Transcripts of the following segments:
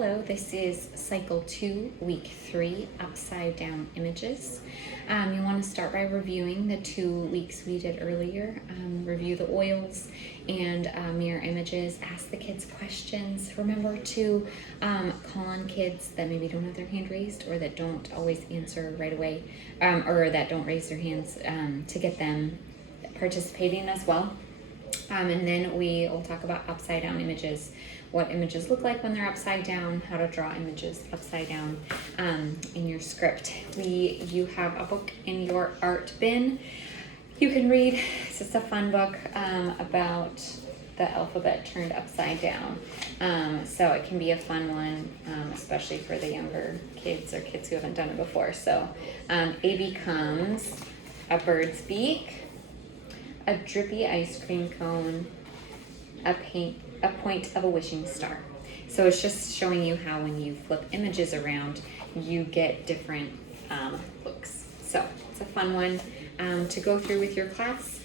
Hello, this is cycle 2, week 3, upside down images. You want to start by reviewing the 2 weeks we did earlier. Review the oils and mirror images. Ask the kids questions. Remember to call on kids that maybe don't have their hand raised or that don't always answer right away, or that don't raise their hands, to get them participating as well. And then we will talk about upside down images, what images look like when they're upside down, how to draw images upside down in your script. You have a book in your art bin you can read. It's just a fun book about the alphabet turned upside down. So it can be a fun one, especially for the younger kids or kids who haven't done it before. So A becomes a bird's beak, a drippy ice cream cone, a point of a wishing star. So it's just showing you how when you flip images around, you get different looks. So it's a fun one to go through with your class.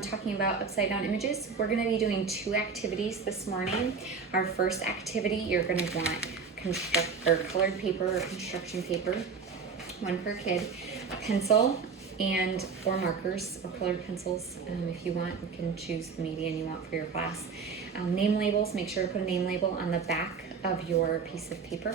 Talking about upside down images, we're going to be doing 2 activities this morning. Our first activity, you're going to want colored paper or construction paper, one per kid, a pencil or markers or colored pencils. If you want, you can choose the medium you want for your class. Name labels, make sure to put a name label on the back of your piece of paper.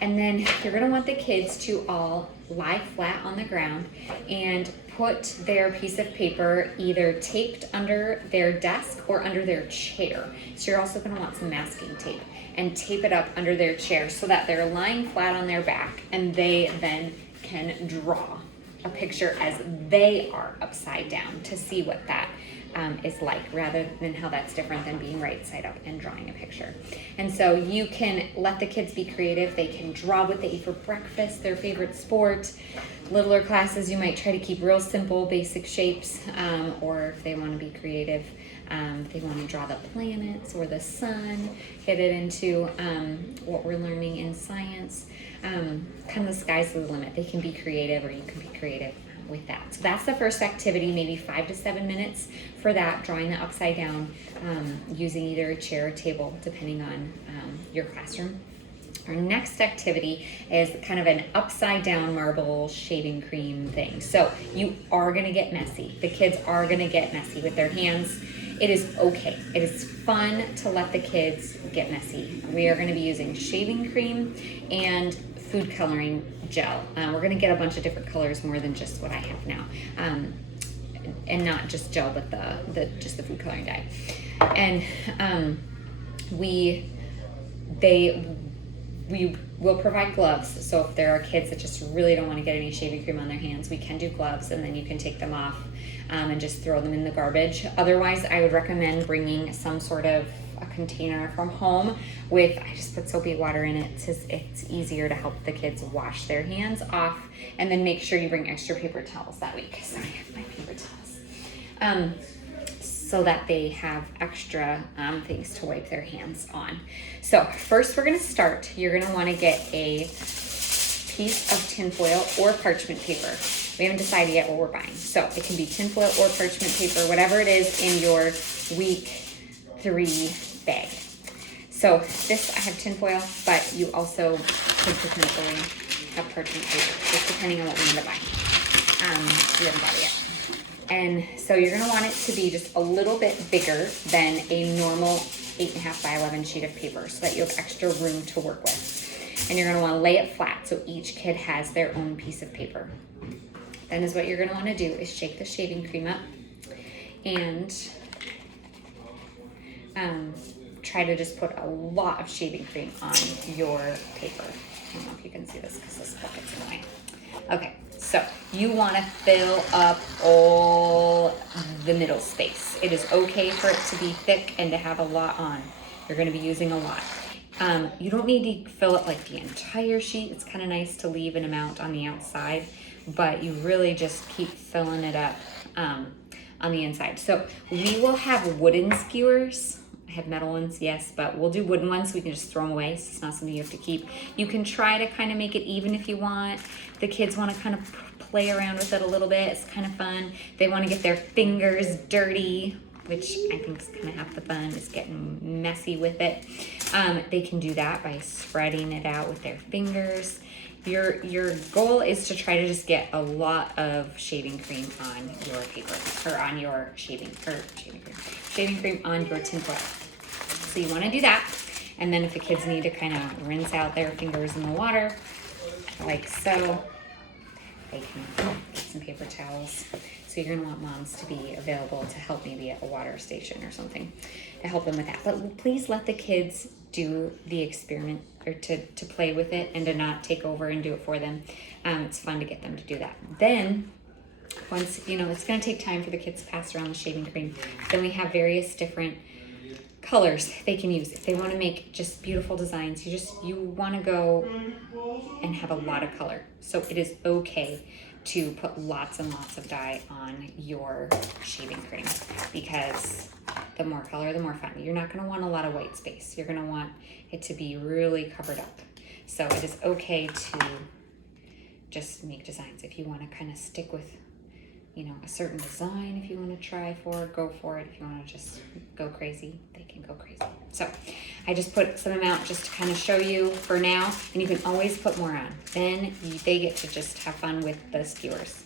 And then you're gonna want the kids to all lie flat on the ground and put their piece of paper either taped under their desk or under their chair. So you're also gonna want some masking tape and tape it up under their chair so that they're lying flat on their back and they then can draw a picture as they are upside down to see what that is like, rather than how that's different than being right side up and drawing a picture. And so you can let the kids be creative. They can draw what they eat for breakfast, their favorite sport. Littler classes, you might try to keep real simple, basic shapes, or if they want to be creative, they want to draw the planets or the sun, get it into what we're learning in science. Kind of the sky's the limit. They can be creative, or you can be creative with that. So that's the first activity, maybe 5 to 7 minutes for that, drawing the upside down, using either a chair or table, depending on your classroom. Our next activity is kind of an upside down marble shaving cream thing. So you are gonna get messy. The kids are gonna get messy with their hands. It is okay. It is fun to let the kids get messy. We are gonna be using shaving cream and food coloring gel. We're gonna get a bunch of different colors, more than just what I have now. And not just gel, but just the food coloring dye. And we will provide gloves. So if there are kids that just really don't want to get any shaving cream on their hands, we can do gloves, and then you can take them off and just throw them in the garbage. Otherwise, I would recommend bringing some sort of a container from home with, I just put soapy water in it. It's easier to help the kids wash their hands off, and then make sure you bring extra paper towels that week. So I have my paper towels. So that they have extra things to wipe their hands on. So first we're gonna start. You're gonna wanna get a piece of tinfoil or parchment paper. We haven't decided yet what we're buying. So it can be tinfoil or parchment paper, whatever it is in your week 3 bag. So this, I have tinfoil, but you also could potentially have parchment paper, just depending on what we end up buying. We haven't bought it yet. And so you're gonna want it to be just a little bit bigger than a normal 8.5 by 11 sheet of paper, so that you have extra room to work with. And you're gonna wanna lay it flat so each kid has their own piece of paper. Then is what you're gonna wanna do is shake the shaving cream up and try to just put a lot of shaving cream on your paper. I don't know if you can see this because this bucket's in the way. Okay. So you want to fill up all the middle space. It is okay for it to be thick and to have a lot on. You're going to be using a lot. You don't need to fill up like the entire sheet. It's kind of nice to leave an amount on the outside, but you really just keep filling it up on the inside. So we will have wooden skewers. I have metal ones, yes, but we'll do wooden ones so we can just throw them away. So it's not something you have to keep. You can try to kind of make it even if you want. The kids want to kind of play around with it a little bit. It's kind of fun. They want to get their fingers dirty. which I think is kind of half the fun, is getting messy with it. They can do that by spreading it out with their fingers. Your goal is to try to just get a lot of shaving cream on your paper, or on your shaving cream on your tinfoil. So you want to do that, and then if the kids need to kind of rinse out their fingers in the water, like so, they can get some paper towels. So you're gonna want moms to be available to help, maybe at a water station or something, to help them with that. But please let the kids do the experiment, or to play with it, and to not take over and do it for them. It's fun to get them to do that. Then once, it's gonna take time for the kids to pass around the shaving cream. Then we have various different colors they can use. If they want to make just beautiful designs, you want to go and have a lot of color. So it is okay to put lots and lots of dye on your shaving cream, because the more color, the more fun. You're not going to want a lot of white space. You're going to want it to be really covered up. So it is okay to just make designs. If you want to kind of stick with, a certain design, if you want to try go for it. If you want to just go crazy, they can go crazy. So I just put some amount just to kind of show you for now, and you can always put more on. Then they get to just have fun with the skewers.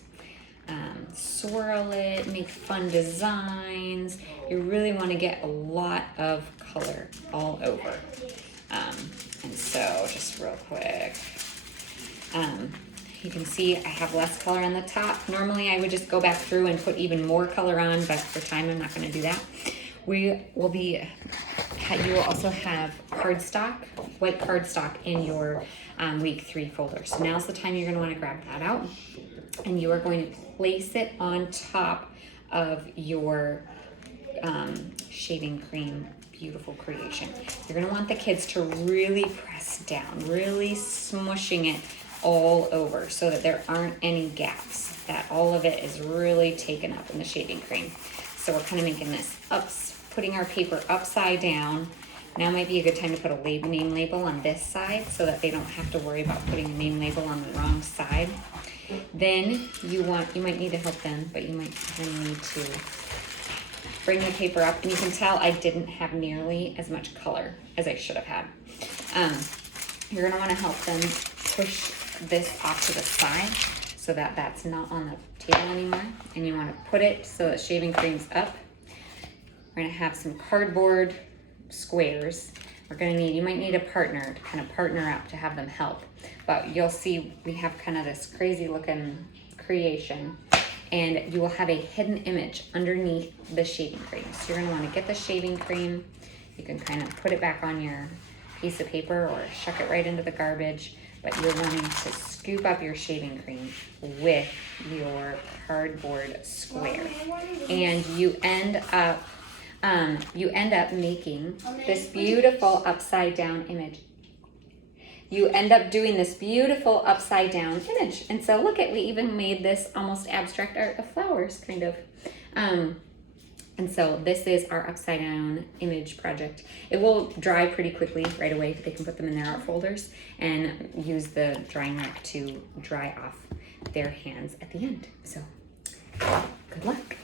Swirl it, make fun designs. You really want to get a lot of color all over. And so just real quick, you can see I have less color on the top. Normally I would just go back through and put even more color on, but for time I'm not going to do that. You will also have cardstock, white cardstock in your week 3 folder. So now's the time you're going to want to grab that out, and you are going to place it on top of your shaving cream beautiful creation. You're going to want the kids to really press down, really smushing it all over, so that there aren't any gaps, that all of it is really taken up in the shaving cream. So we're kind of making this putting our paper upside down. Now might be a good time to put a name label on this side, so that they don't have to worry about putting a name label on the wrong side. Then you might need to help them, but you might then need to bring the paper up, and you can tell I didn't have nearly as much color as I should have had. You're going to want to help them push this off to the side, so that that's not on the table anymore, and you want to put it so that shaving cream's up. We're going to have some cardboard squares. You might need a partner to kind of partner up to have them help, but you'll see we have kind of this crazy looking creation, and you will have a hidden image underneath the shaving cream. So you're going to want to get the shaving cream. You can kind of put it back on your piece of paper or shuck it right into the garbage, but you're wanting to scoop up your shaving cream with your cardboard square, and you end up making this beautiful upside down image. You end up doing this beautiful upside down image. And so look we even made this almost abstract art of flowers, kind of. And so this is our upside down image project. It will dry pretty quickly right away, but they can put them in their art folders and use the drying rack to dry off their hands at the end. So good luck.